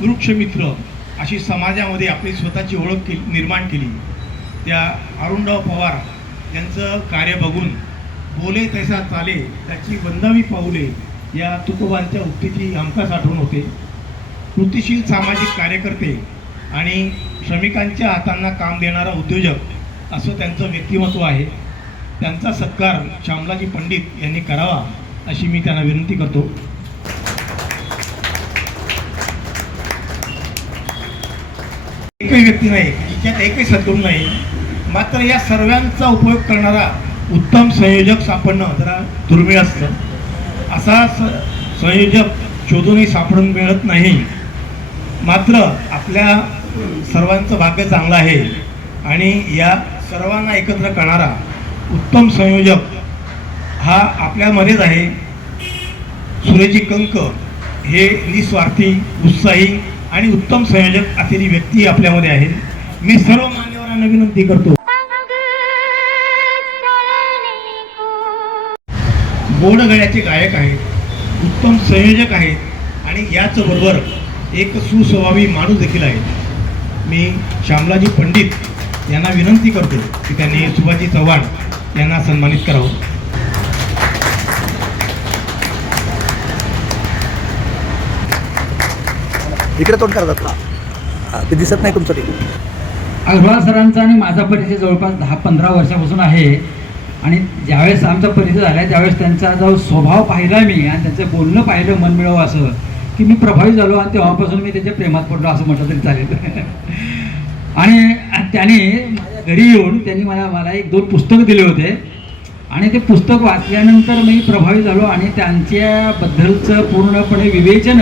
वृक्षमित्र अशी समाजामध्ये आपली स्वतःची ओळख के निर्माण केली. त्या अरुणराव पवार यांचं कार्य बघून बोले तैसा चाले त्याची वंदावी पाऊले या तुकोबांच्या उक्तीची हमखास आठवण होते. कृतिशील सामाजिक कार्यकर्ते आणि श्रमिकांच्या हातांना काम देणारा उद्योजक असं त्यांचं व्यक्तिमत्व आहे. त्यांचा सत्कार श्यामलाजी पंडित यांनी करावा अशी मी त्यांना विनंती करतो. एकही व्यक्ती नाही जिच्यात एकही सद्गुण नाही. मात्र या सर्वांचा उपयोग करणारा उत्तम संयोजक सापडणं जरा दुर्मिळ असतं. असा स संयोजक शोधूनही सापडून मिळत नाही. मात्र आपल्या सर्वांचं भाग्य चांगलं आहे आणि या सर्वांना एकत्र करणारा उत्तम संयोजक हा आपल्यामध्येच आहे. सुरेजी कंक हे निस्वार्थी उत्साही आणि उत्तम संयोजक असलेली व्यक्ती आपल्यामध्ये आहे मी सर्व मान्यवरांना विनंती करतो. गोड गळ्याचे गायक आहेत उत्तम संयोजक आहेत आणि याचबरोबर एक सुस्वभावी माणूस देखील आहे. मी श्यामलाजी पंडित यांना विनंती करतो की त्यांनी सुभाजी चव्हाण यांना सन्मानित करावं. इकडे तोंड करतात का? ते दिसत नाही तुमचं ते अग्रवाल सरांचा आणि माझा परिचय जवळपास दहा पंधरा वर्षापासून आहे. आणि ज्यावेळेस आमचा परिचय झाला त्यावेळेस त्यांचा जो स्वभाव पाहिला मी आणि त्यांचं बोलणं पाहिलं मन मिळावं असं की मी प्रभावित झालो आणि तेव्हापासून मी त्याच्या प्रेमात पडलो असं म्हटलं तरी चालेल. आणि त्याने माझ्या घरी येऊन त्यांनी मला मला एक दोन पुस्तक दिले होते. आणि ते पुस्तक वाचल्यानंतर मी प्रभावित झालो आणि त्यांच्याबद्दलचं पूर्णपणे विवेचन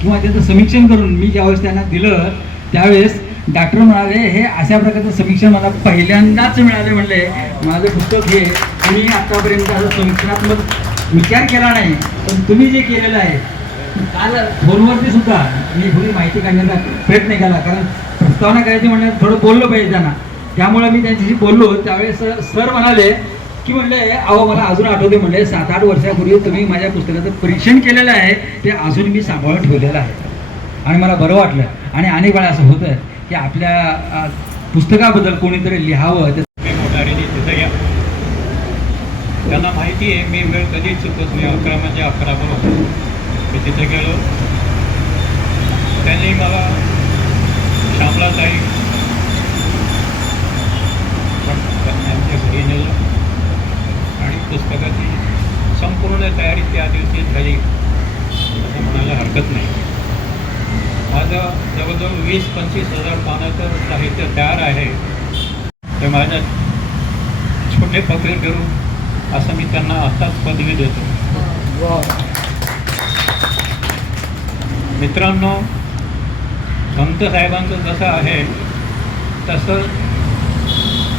किंवा त्याचं समीक्षण करून मी ज्यावेळेस त्यांना दिलं त्यावेळेस डॉक्टर म्हणाले हे अशा प्रकारचं समीक्षण मला पहिल्यांदाच मिळाले म्हणले. माझं पुस्तक हे तुम्ही आत्तापर्यंत असं समीक्षणात्मक विचार केला नाही पण तुम्ही जे केलेलं आहे काल फोनवरती सुद्धा मी थोडी माहिती काढण्याचा प्रयत्न केला कारण प्रस्तावना करायची म्हणण्यात थोडं बोललो पाहिजे त्यांना. त्यामुळे मी त्यांच्याशी बोललो. त्यावेळेस सर म्हणाले की म्हणले अहो मला अजून आठवते म्हणले सात आठ वर्षापूर्वी तुम्ही माझ्या पुस्तकाचं परीक्षण केलेलं आहे ते अजून मी सांभाळून ठेवलेलं आहे. आणि मला बरं वाटलं. आणि अनेक वेळा असं होतं की आपल्या पुस्तकाबद्दल कोणीतरी लिहावं ते तिथं त्यांना माहिती आहे मी वेळ कधीच चुकत नाही अकरा म्हणजे अकरा बरोबर. मी तिथे गेलो. त्यांनी मला श्यामलाताई त्यांच्या घरी नेलं आणि पुस्तकाची संपूर्ण तयारी त्या दिवशी झाली असं म्हणायला हरकत नाही. माझं जवळजवळ वीस पंचवीस हजार पानाचं साहित्य तयार आहे. ते माझ्या छोटे पत्र करू असं मी त्यांना आत्ताच पदवी देतो. मित्रांनो संत साहेबांचं जसं आहे तसं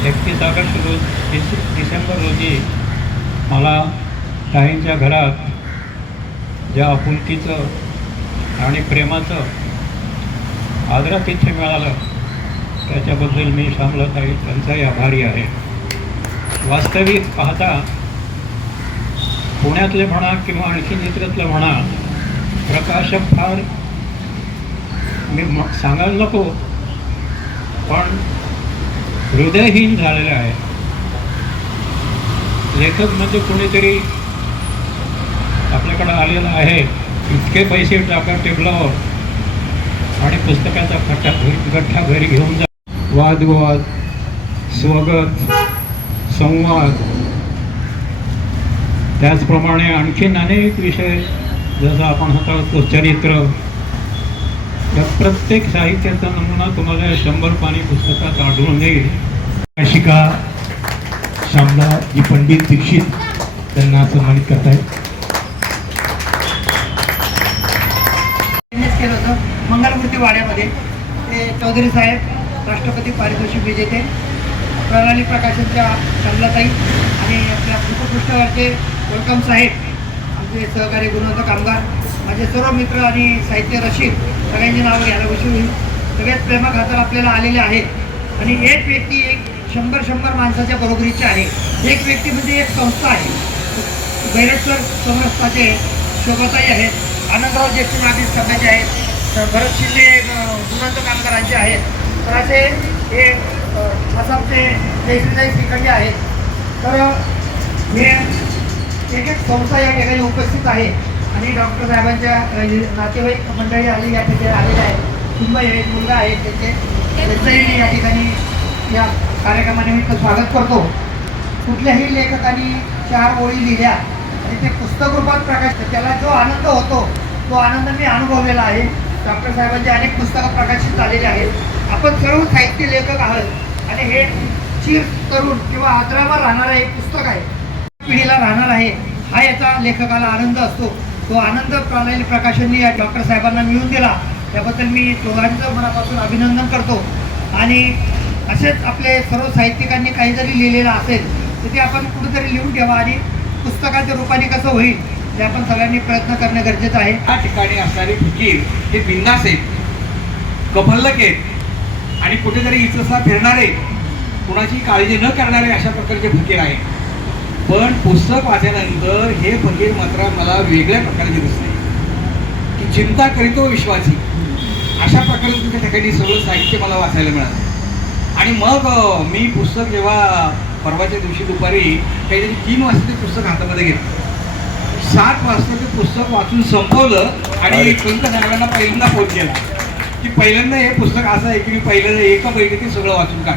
एकतीस ऑगस्ट रोज डिसेंबर रोजी मला ताईंच्या घरात ज्या आपुलकीचं आणि प्रेमाचं आदरातिथ्य मिळालं त्याच्याबद्दल मी श्यामलताई त्यांचाही आभारी आहे. वास्तविक पाहता पुण्यातले म्हणा किंवा आणखी चित्रातलं म्हणा प्रकाशक फार मी सांगायला नको पण हृदयहीन झालेलं आहे. लेखक म्हणजे कोणीतरी आपल्याकडं आलेलं आहे इतके पैसे टाका टेबलावर. आणि पुस्तकाचा गठ्ठा घरी गठ्ठा घरी घेऊन जा. वादविवाद स्वगत संवाद. त्याचप्रमाणे आणखीन अनेक विषय जसं आपण हाताळतो चरित्र या प्रत्येक साहित्याचा नमुना तुम्हाला या शंभर पाणी पुस्तकात आढळून येईल. शिका शिक्षिका श्यामलाजी पंडित दीक्षित त्यांना सन्मानित करतायत होतं मंगलमूर्ती वाड्यामध्ये. ते चौधरी साहेब राष्ट्रपती पारितोषिक विजेते प्रणाली प्रकाशनच्या कमलाताई आणि आपल्या मुखपृष्ठावरचे कोळकम साहेब आमचे सहकारी गुणवंत कामगार माझे सर्व मित्र आणि साहित्य रशीद सगळ्यांची नावं घ्यायला उशीर होईल. सगळ्यात प्रेमाखातर आपल्याला आलेले आहेत. आणि एक व्यक्ती एक शंभर शंभर माणसाच्या बरोबरीचे आहे. एक व्यक्ती म्हणजे एक संस्था आहे. बैरटकर समरस्थाचे शोभाताई आहेत आनंदराव ज्येष्ठ नागरिक सभेचे आहेत भरत शिंदे अ, कामगारांचे आहेत. तर असे हे आसामचे जयश्रीताई श्रीखंडे आहेत. तर हे एक एक संस्था या ठिकाणी उपस्थित आहे. आणि डॉक्टर साहेबांच्या नातेवाईक मंडळी आले या ठिकाणी आलेले आहेत. किंवा हे मुलगा आहे त्यांचे त्यांचंही मी या ठिकाणी या कार्यक्रमानिमित्त स्वागत करतो. कुठल्याही लेखकाने चार ओळी लिहिल्या आणि ते पुस्तक रूपात प्रकाश त्याला जो आनंद होतो तो आनंद मी अनुभवलेला आहे. डॉक्टर साहेबांचे अनेक पुस्तकं प्रकाशित झालेली आहेत. आपण सर्व साहित्य लेखक आहोत. आणि हे चीर तरुण किंवा आग्रावर राहणारं एक पुस्तक आहे. पिढीला राहणार आहे. हा याचा लेखकाला आनंद असतो. तो आनंद प्रणाली प्रकाशनी या डॉक्टर साहेबांना मिळून दिला. त्याबद्दल मी दोघांचं मनापासून अभिनंदन करतो. आणि असेच आपले सर्व साहित्यिकांनी काही जरी लिहिलेलं असेल तर ते आपण कुठेतरी लिहून ठेवा आणि पुस्तकाच्या रूपाने कसं होईल ते आपण सगळ्यांनी प्रयत्न करणं गरजेचं आहे. त्या ठिकाणी असणारे फकीर हे बिंदास आहेत. कफल्लक आहेत. आणि कुठेतरी इचसा फिरणारे कुणाची काळजी न करणारे अशा प्रकारचे फकीर आहेत. पण पुस्तक वाचल्यानंतर हे फकीर मात्र मला वेगळ्या प्रकारचे दिसले. की चिंता करीतो विश्वासी. अशा प्रकारचं तुमच्या ठिकाणी सगळं साहित्य मला वाचायला मिळालं. आणि मग मी पुस्तक जेव्हा परवाच्या दिवशी दुपारी काही तीन वाजता ते पुस्तक हातामध्ये घेतलं. सात वाजता ते पुस्तक वाचून संपवलं आणि कंक साहेबांना पहिल्यांदा फोन केला. की पहिल्यांदा हे पुस्तक असं आहे की मी पहिल्यांदा एका बैठकीत सगळं वाचून काढ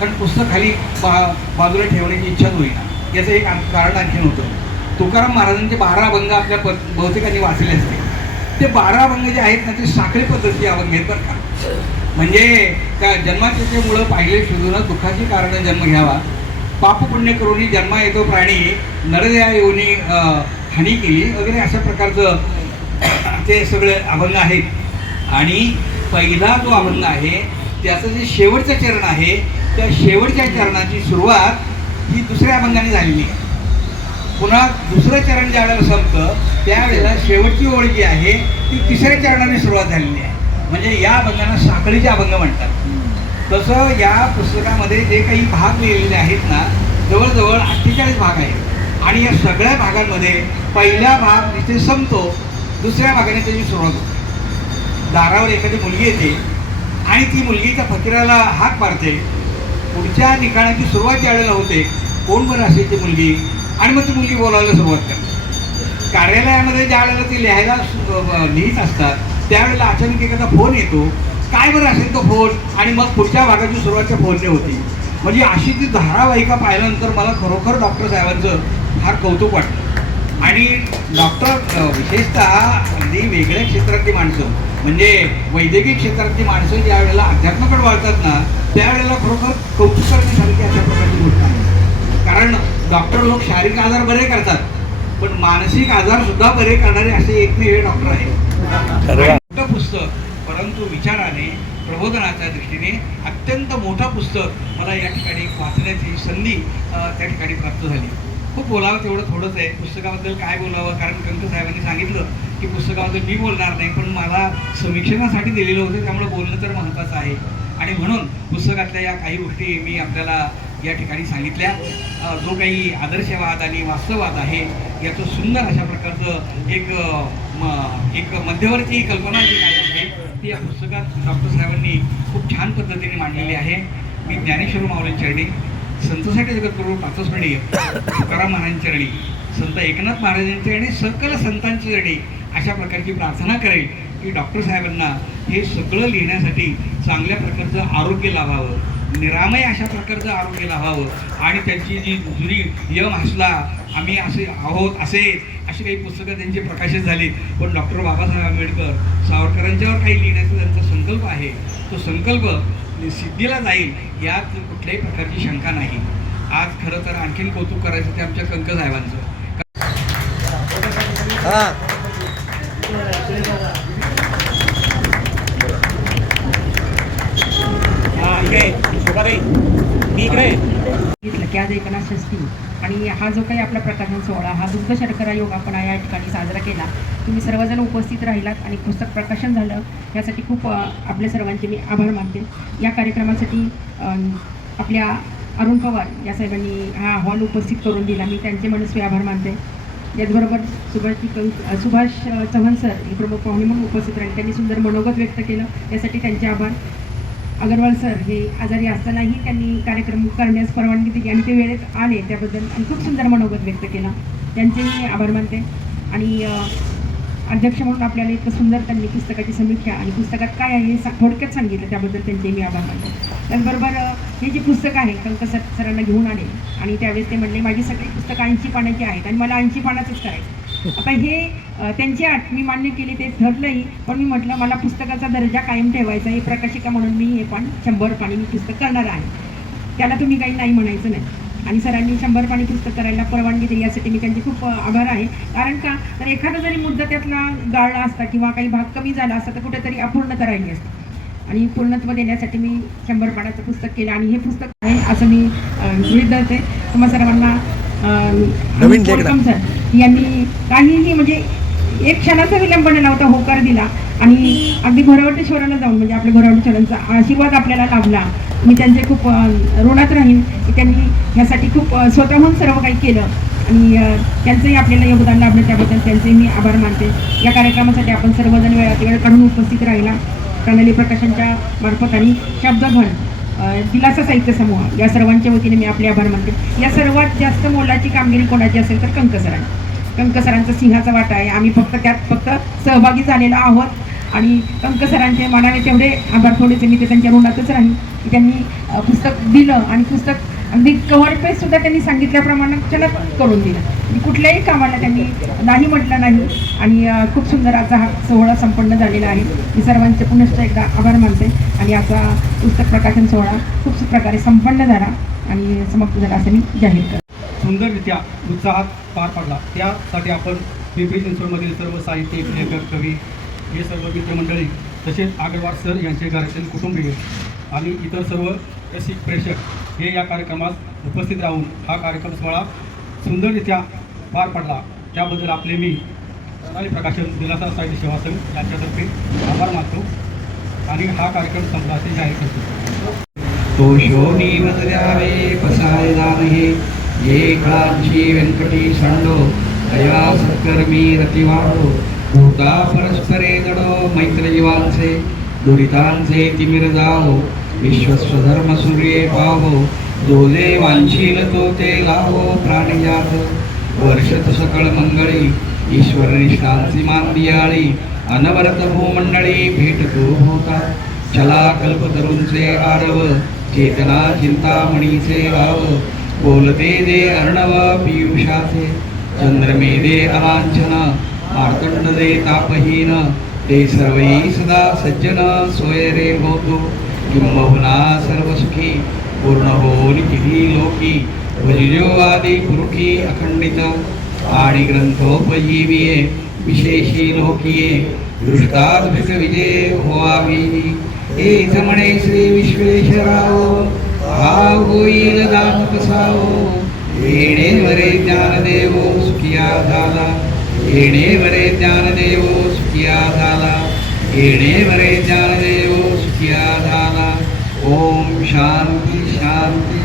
कारण पुस्तक खाली बा बाजूला ठेवण्याची इच्छाच होईना याचं एक कारण आणखीन होतं. तुकाराम महाराजांचे बारा अभंग आपल्या प बहुतेकांनी वाचले असते ते बारा अभंग जे आहेत ना ते साखळी पद्धतीचे अभंग आहेत बरं का? म्हणजे का जन्माचे ते मुळं पाहिले शोधून दुःखाची कारण जन्म घ्यावा. पाप पुण्य करून जन्मा येतो प्राणी. नरदया येऊनी अं, हानी केली वगैरे अशा प्रकारचं ते सगळे अभंग आहेत आणि पहिला जो अभंग आहे त्याचं जे शेवटचं चरण आहे त्या शेवटच्या चरणाची सुरुवात ही दुसऱ्या अभंगाने झालेली आहे. पुन्हा दुसरं चरण ज्या वेळेला संपतं त्यावेळेला शेवटची ओळ जी आहे ती तिसऱ्या चरणाने सुरुवात झालेली आहे. म्हणजे या अभंगांना साखळीचे अभंग म्हणतात. तसं या पुस्तकामध्ये जे काही भाग लिहिलेले आहेत ना जवळजवळ अठ्ठेचाळीस भाग आहेत. आणि या सगळ्या भागांमध्ये पहिला भाग तिथे संपतो दुसऱ्या भागाने त्याची सुरुवात होते. दारावर एखादी मुलगी येते आणि ती मुलगीच्या फकीराला हाक मारते. पुढच्या ठिकाणाची सुरुवात ज्यावेळेला होते कोण बरं असेल ती मुलगी? आणि मग ती मुलगी बोलायला सुरुवात करते. कार्यालयामध्ये ज्या वेळेला ते लिहायला लिहित असतात त्यावेळेला अचानक एखादा फोन येतो. काय बरं असेल तो फोन? आणि मग पुढच्या भागाची सुरुवातच्या फोनने होती. म्हणजे अशी ती धारावाहिका पाहिल्यानंतर मला खरोखर डॉक्टर साहेबांचं फार कौतुक वाटलं आणि डॉक्टर विशेषतः अगदी वेगळ्या क्षेत्रातली माणसं म्हणजे वैद्यकीय क्षेत्रातली माणसं ज्या वेळेला अध्यात्माकडे वळतात ना त्यावेळेला खरोखर कौतुक करण्यासारखी अशा प्रकारची गोष्ट आहे. कारण डॉक्टर लोक शारीरिक आजार बरे करतात पण मानसिक आजार सुद्धा बरे करणारे असे एकमेव हे डॉक्टर आहेत. मोठं पुस्तक परंतु विचाराने प्रबोधनाच्या दृष्टीने अत्यंत मोठं पुस्तक मला या ठिकाणी वाचण्याची संधी त्या ठिकाणी प्राप्त झाली. खूप बोलावं तेवढं थोडंच आहे. पुस्तकाबद्दल काय बोलावं? कारण कंक साहेबांनी सांगितलं की पुस्तकाबद्दल मी बोलणार नाही पण मला समीक्षणासाठी दिलेलं होतं त्यामुळे बोलणं तर महत्त्वाचं आहे. आणि म्हणून पुस्तकातल्या या काही गोष्टी मी आपल्याला या ठिकाणी सांगितल्या. जो काही आदर्शवाद आणि वास्तववाद आहे याचं सुंदर अशा प्रकारचं एक म- एक मध्यवर्ती कल्पना जी काय आहे ती या पुस्तकात डॉक्टर साहेबांनी खूप छान पद्धतीने मांडलेली आहे. मी ज्ञानेश्वर माऊली चरणी संतोसाठी जगद्गुरू पाचस्मरणीय तुकाराम महाराजांच्या रणी संत एकनाथ महाराजांच्या आणि सकल संतांच्या रणी अशा प्रकारची प्रार्थना करेल की डॉक्टर साहेबांना हे सगळं लिहिण्यासाठी चांगल्या प्रकारचं आरोग्य लाभावं. निरामय अशा प्रकारचं आरोग्य लाभावं. आणि त्यांची जी जुनी यम हसला आम्ही असे आहोत असे अशी काही पुस्तकं त्यांची प्रकाशित झाली. पण डॉक्टर बाबासाहेब आंबेडकर सावरकरांच्यावर काही लिहिण्याचा त्यांचा संकल्प आहे. तो संकल्प सिद्धीला जाईल यात कुठल्याही प्रकारची शंका नाही. आज खरं तर आणखीन कौतुक करायचं ते आमच्या कंक साहेबांचं. हां. घेतलं की आज एकनाथ षष्ठी आणि हा जो काही आपला प्रकाशन सोहळा हा दुग्ध शर्करा योग आपण या ठिकाणी साजरा केला. तुम्ही सर्वजण उपस्थित राहिलात आणि पुस्तक प्रकाशन झालं. यासाठी खूप आपल्या सर्वांचे मी आभार मानते. या कार्यक्रमासाठी आपल्या अरुण पवार या साहेबांनी हा हॉल उपस्थित करून दिला. मी त्यांचे मनस्वी आभार मानते. याचबरोबर सुभाषजी कं सुभाष चव्हाण सर हे प्रमुख पाहुणे म्हणून उपस्थित राहिले. त्यांनी सुंदर मनोगत व्यक्त केलं. यासाठी त्यांचे आभार. अगरवाल सर हे आजारी असतानाही त्यांनी कार्यक्रम करण्यास परवानगी दिली आणि ते वेळेत आले त्याबद्दल आणि खूप सुंदर मनोगत व्यक्त केला. त्यांचेही आभार मानते. आणि अध्यक्ष म्हणून आपल्याला इतकं सुंदर त्यांनी पुस्तकाची समीक्षा आणि पुस्तकात काय आहे हे सा थोडक्यात सांगितलं त्याबद्दल त्यांचे मी आभार मानते. त्याचबरोबर हे जे पुस्तक आहे कंक सर सरांना घेऊन आले आणि त्यावेळेस ते म्हणले माझी सगळी पुस्तकं ऐंशी पानाची आहेत आणि मला ऐंशी पानाचंच करायचं आता हे त्यांची आठ मी मान्य केली ते ठरलंही पण मी म्हटलं मला पुस्तकाचा दर्जा कायम ठेवायचा हे प्रकाशिका म्हणून मी हे पण शंभर पाणी मी पुस्तक करणार आहे. त्याला तुम्ही काही नाही म्हणायचं नाही. आणि सरांनी शंभर पाणी पुस्तक करायला परवानगी दिली यासाठी मी त्यांचे खूप आभार आहे. कारण का तर एखादा जरी मुद्दा त्यातला गाळला असता किंवा काही भाग कमी झाला असता तर कुठेतरी अपूर्णता राहिली असते. आणि पूर्णत्व देण्यासाठी मी शंभर पानाचं पुस्तक केलं आणि हे पुस्तक आहे असं मी गृहीत धरते. तुम्हा सर्वांना. कोळकम सर. यांनी काहीही म्हणजे एक क्षणाचा विलंब न लावता होकार दिला. आणि अगदी घोरावटेश्वराला जाऊन म्हणजे आपल्या घोरावटेश्वरांचा आशीर्वाद आपल्याला लाभला. मी त्यांचे खूप ऋणात राहीन. की त्यांनी ह्यासाठी खूप स्वतःहून सर्व काही केलं. आणि त्यांचंही आपल्याला योगदान लाभलं. त्याबद्दल त्यांचे मी आभार मानते. या कार्यक्रमासाठी आपण सर्वजण वेळात वेळ काढून उपस्थित राहिला. प्रणाली प्रकाशनच्या मार्फत आणि शब्दभण दिलासा साहित्य समूह या सर्वांच्या वतीने मी आपले आभार मानते. या सर्वात जास्त मोलाची कामगिरी कोणाची असेल तर कंकसरांची कंकसरांचा सिंहाचा वाटा आहे. आम्ही फक्त त्यात फक्त सहभागी झालेलो आहोत. आणि कंकसरांचे मनाने तेवढे आभार थोडेसे मी ते त्यांच्या ऋणातच राहील की त्यांनी पुस्तक दिलं आणि पुस्तक अगदी कव्हर पेज सुद्धा त्यांनी सांगितल्याप्रमाणे त्याला करून दिलं. म्हणजे कुठल्याही कामाला त्यांनी नाही म्हटलं नाही. आणि खूप सुंदर असा हा सोहळा संपन्न झालेला आहे. मी सर्वांचे पुनश्च एकदा आभार मानते. आणि असा पुस्तक प्रकाशन सोहळा खूप प्रकारे संपन्न झाला. आणि समाप्त झाला असं मी जाहीर करतो. सुंदररित्या उत्साहात पार पडला. त्यासाठी आपण पिंपरी चिंचवडमधील सर्व साहित्यिक लेखक कवी हे सर्व मित्रमंडळी तसेच आगरवाड सर यांचे घरातील कुटुंबीय आणि इतर सर्व रसिक प्रेक्षक हे या कार्यक्रमास उपस्थित राहून हा कार्यक्रम सोहळा सुंदररित्या पार पडला. त्याबद्दल आपले मी आणि प्रकाशन दिलासा साहित्य सेवा संघ यांच्यातर्फे आभार मानतो आणि हा कार्यक्रम संपला असे जाहीर करतो. तो शोनी पसारे दान हे ये काळाची व्यंकटी सांडो दया सत्कर्मी रतिवाडो भूता परस्परे जडो मैत्र जीवांचे दुरितांचे तिमिर जावो विश्वस्वधर्म सूर्ये पावो जोले वांशील तो ते लावो प्राणिजात वर्षत सकळ मंगळी ईश्वर निष्ठांची मान अनवरत भूमंडळी भेटतो होता चला कल्पतरूंचे आरव चेतना चिंतामणीचे गाव बोलते दे अर्णव पियुषाचे चंद्रमेदे अलांछन तापहीन ते सर्वै सदा सज्जन सोयरे भवतु। किंबहुना बहुना सर्वसुखी पूर्ण लोकी भजिजोवादी पुरुषी अखंडित आणि ग्रंथोपजीवीये विशेषी लोकीये दृष्टाद्भुत विजय होवावी हेच म्हणे श्री विश्वेश्वराव हा होईल दान येणे येणेवरे ज्ञानदेवो सुखिया झाला. येणेवरे ज्ञानदेवो सुखिया झाला. येणेवरे ज्ञानदेवो सुखिया झाला. ओम शांती शांती.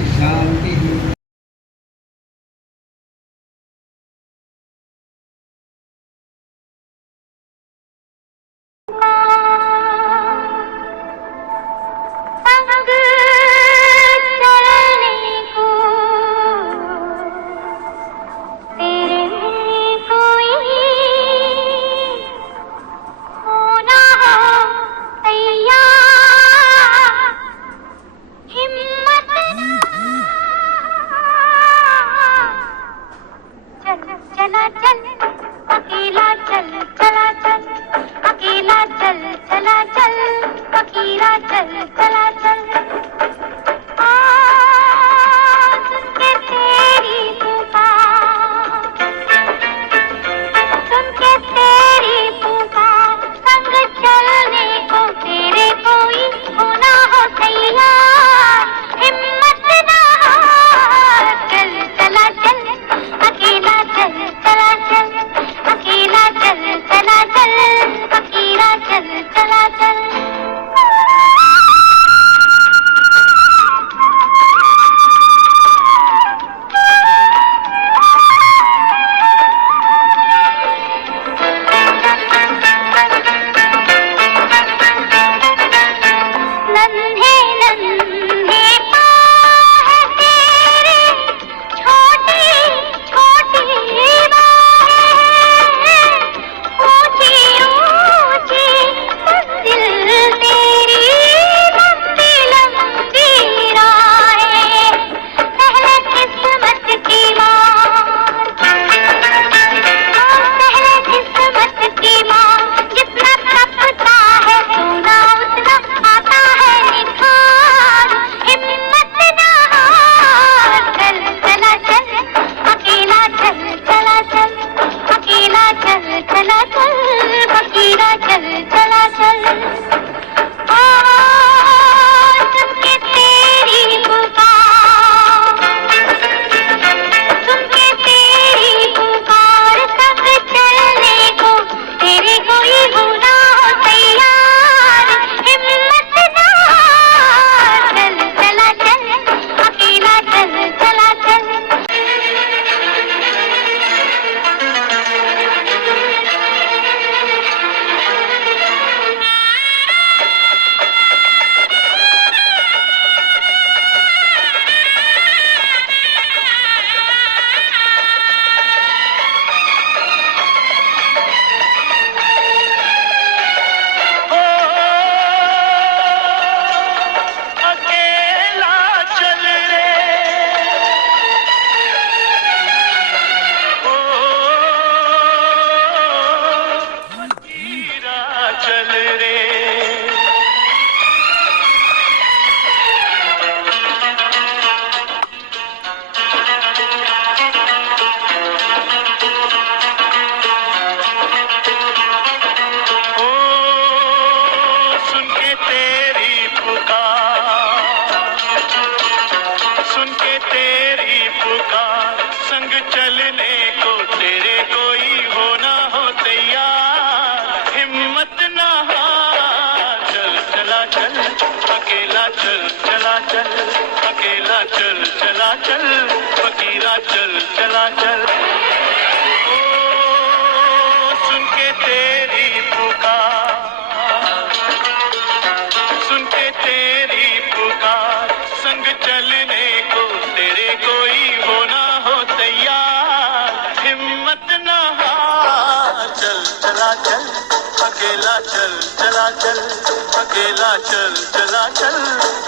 अकेला चल चला चल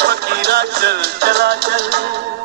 फकीरा चल चला चल.